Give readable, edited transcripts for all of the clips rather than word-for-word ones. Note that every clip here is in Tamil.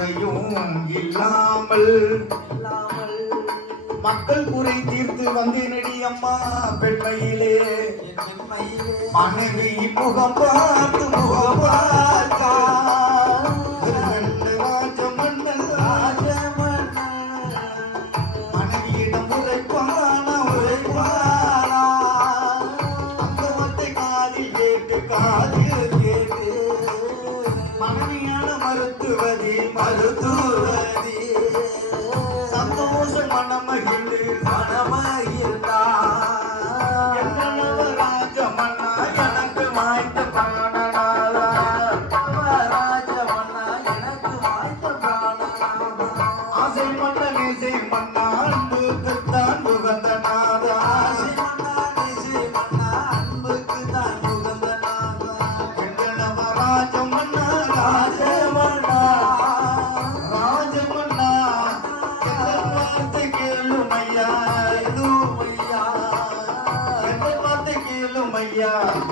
இல்லாமல் மக்கள் குறை தீர்த்து வந்தேனடி அம்மா பெண்மையிலே மனைவி முகம் பார்த்து முகம் பார்த்தா மனைவியிடம் உரைப்பானா அந்த மத்தை காதில் கேட்டு மனைவியான மருத்துவதி சந்தோஷம் மனமகிழ்ந்து ராஜமன்னா எனக்கு மாய்த்த பிராணநாதா ஆசை மன்ன நீசை மன்னா அன்புக்குத்தான் உகந்த நாதா ராஜமன்னா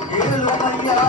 கேளுமையா